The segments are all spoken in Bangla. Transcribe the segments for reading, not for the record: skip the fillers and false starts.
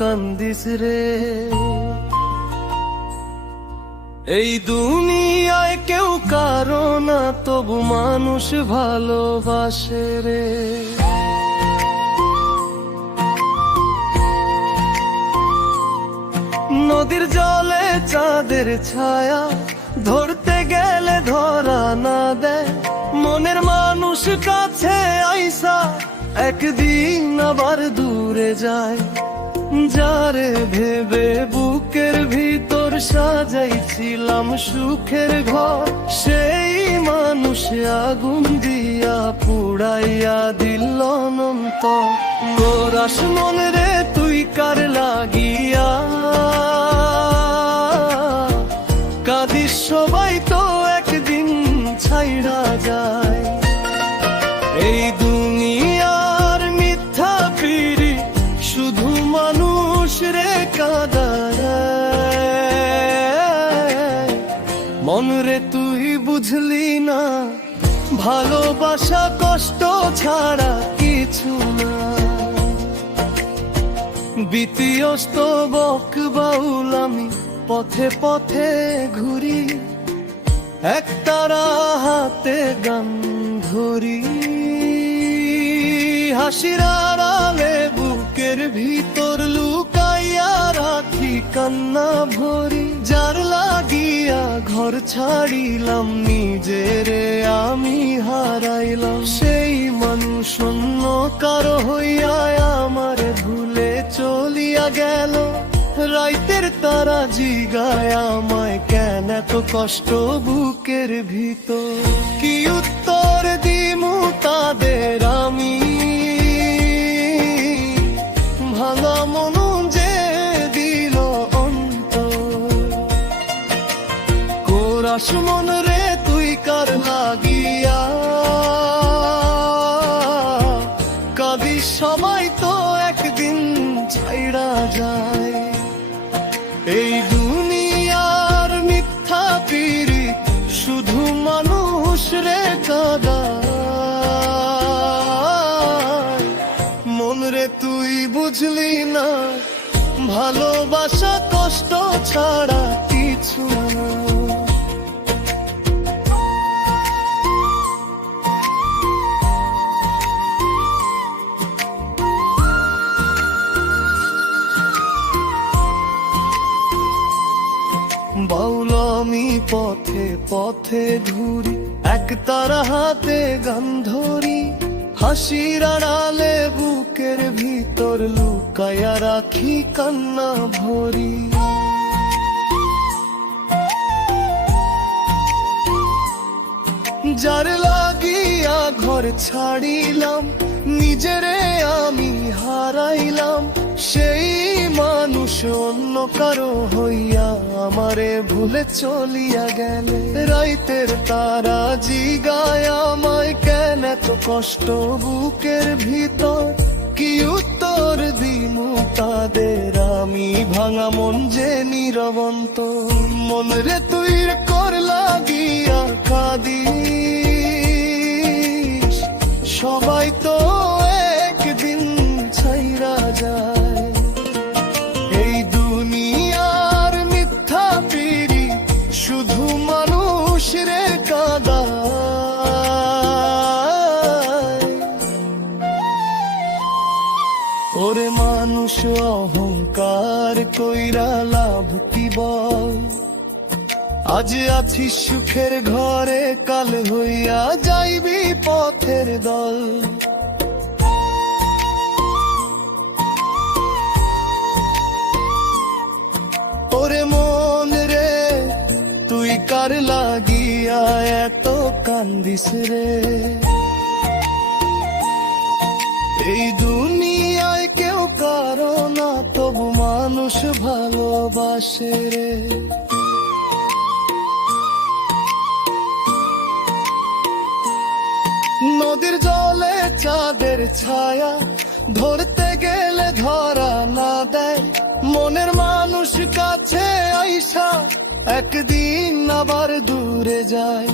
কান্দিস রে। এই দুনিয়ায় কেউ কারো না, তবু মানুষ ভালোবাসে রে। নদীর জলে চাঁদের ছায়া, ধরতে গেলে ধরা না দেয়। মনের মানুষ কাছে আইসা একদিন আবার দূরে যায়। যারে ভেবে বুকের ভিতর সাজাইছিলাম সুখের ঘর, সেই মানুষ আগুন দিয়া পুড়াইয়া দিল অনন্ত। গোরাস মন রে তুই কার লাগিয়া, কাঁদিস সবাই তো একদিন ছাইড়া যায়। এই দুনিয়ার মিথ্যা পিরি শুধু মানুষ রে কাঁদায়। মন রে তুই বুঝলি না, ভালোবাসা কষ্ট ছাড়া কিছু না। বিতিয়স্ত বক বাউল আমি পথে পথে ঘুরি, একতারা হাতে গান ধরি। হাসির আড়ালে বুকের ভিতর লুকাইয়া রাখি কান্না ভরি। যার লাগিয়া ঘর ছাড়িলাম, নিজেরে আমি হারাইলাম। সেই মানুষ অন্য কারো হইয়া আমার ভুলে চলিয়া গেল। রাইতের তারা জিগায় আমায়, কেন এত কষ্ট বুকের ভিতর। কি উত্তর দিমু তাদের আমি, ভালো মন যে দিল অন্তর। কোরাস মন রে তুই কার লাগিয়া, কাঁদিস সবাই তো একদিন ছাইড়া যায়। এই দুনিয়ার মিথ্যা পিরি শুধু মানুষ রে কাঁদায়। মন রে তুই বুঝলি না, ভালোবাসা কষ্ট ছাড়া কিছু না। বাউল আমি পথে পথে ঘুরি, একতারা হাতে গান ধরি। হাসির আড়ালে বুকের ভিতর লুকায়া রাখি কান্না ভরি। যার লাগিয়া ঘর ছাড়িলাম, নিজেরে আমি হারাইলাম। সেই মানুষ অন্য কারো হইয়া আমারে ভুলে চলিয়া গেলে। রাইতের তারা জিগায় আমায়, কেন এত কষ্ট বুকের ভিতর। কি উত্তর দিমু তাদের আমি, ভাঙা মন যে নীরবন্ত। মন রে তুই কর লাগিয়া কাঁদিস, সবাই তো একদিন ছাইরা যায়। এই দুনিয়ার মিথ্যা পিরি শুধু মানুষ রে কাঁদায়। ওরে মানুষ অহংকার কইরা লাভ কি বল। আজ আছিস সুখের ঘরে, কাল হইয়া যাইবি পথের দল। ওরে মন রে তুই কার লাগিয়া এত কান্দিস রে। এই দুনিয়ায় কেউ কারো না, তবু মানুষ ভালোবাসে রে। নদীর জলে চাঁদের ছায়া, ধরতে গেলে ধরা না দেয়। মনের মানুষ কাছে আইসা একদিন আবার দূরে যায়।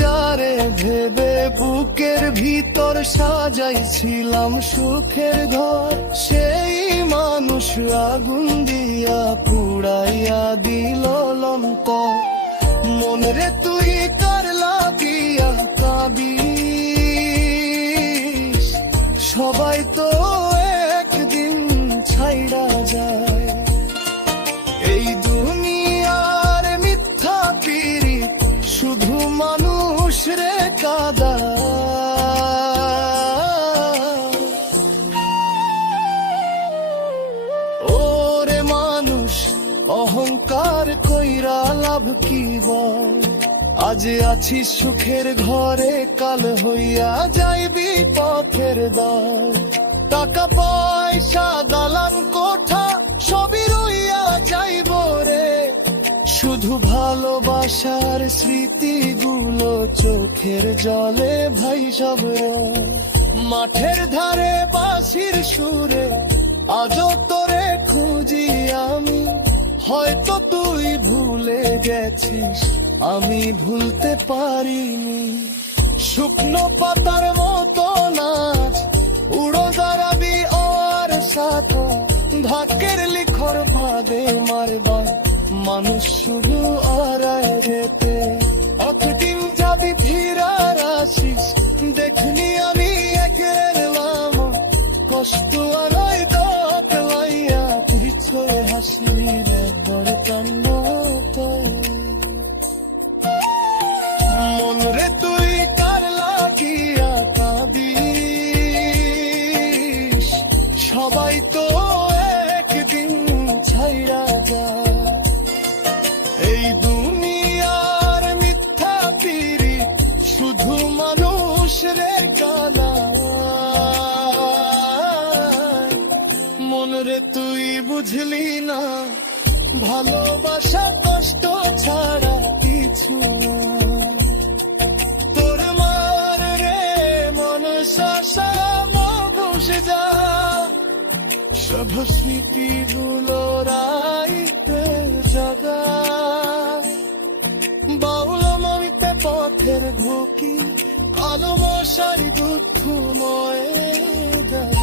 যারে ভেবে বুকের ভিতর সাজাইছিলাম সুখের ঘর, সেই মানুষ আগুন দিয়া পুড়াইয়া দিল লন্ত। মন রে তুই কার লাগিয়া কাঁদিস, সবাই তো একদিন ছাইড়া যায়। এই দুনিয়ার মিথ্যা পীড়িত শুধু মানুষ রে কাঁদায়। ওরে মানুষ অহংকার কইরা লাভ কি বল, আজ আছিস সুখের ঘরে কাল হইয়া যাইবি পথের দল। টাকা পয়সা দালান কোঠা সবই রইয়া যাইব রে, শুধু ভালোবাসার স্মৃতিগুলো চোখের জলে ভাই সব রয়। মাঠের ধারে বাঁশির সুরে আজও তোরে খুঁজি আমি, হয়তো তুই ভুলে গেছিস আমি ভুলতে পারিনি। শুকনো পাতার মতো নাচ উড়ো দাঁড়াবি আর সাথে, ভাগ্যের লিখর ভাবে মারবার মানুষ শুধু আড়ায় যেতে। একদিন যাবি ফিরার আসিস, দেখনি আমি একের লাম কষ্ট আড়াই দাঁত লাইয়া কিছু হাসি একবার কান্না। মন রে তুই কার লাগিয়া কাঁদিস, সবাই তো একদিন ছাইড়া যায়। এই দুনিয়ার মিথ্যা পীড়িত শুধু মানুষ রে কাঁদায়। মন রে তুই বুঝলি না, ভালোবাসা কষ্ট ছাড়া কিছু না। তোর মার রে মন শাসা মগুষ যা, সব স্মৃতিগুলো রাইতে জাগা। বাউল মমিতে পথের ঢুকি আলো মশারি দুঃখ নয় যায়।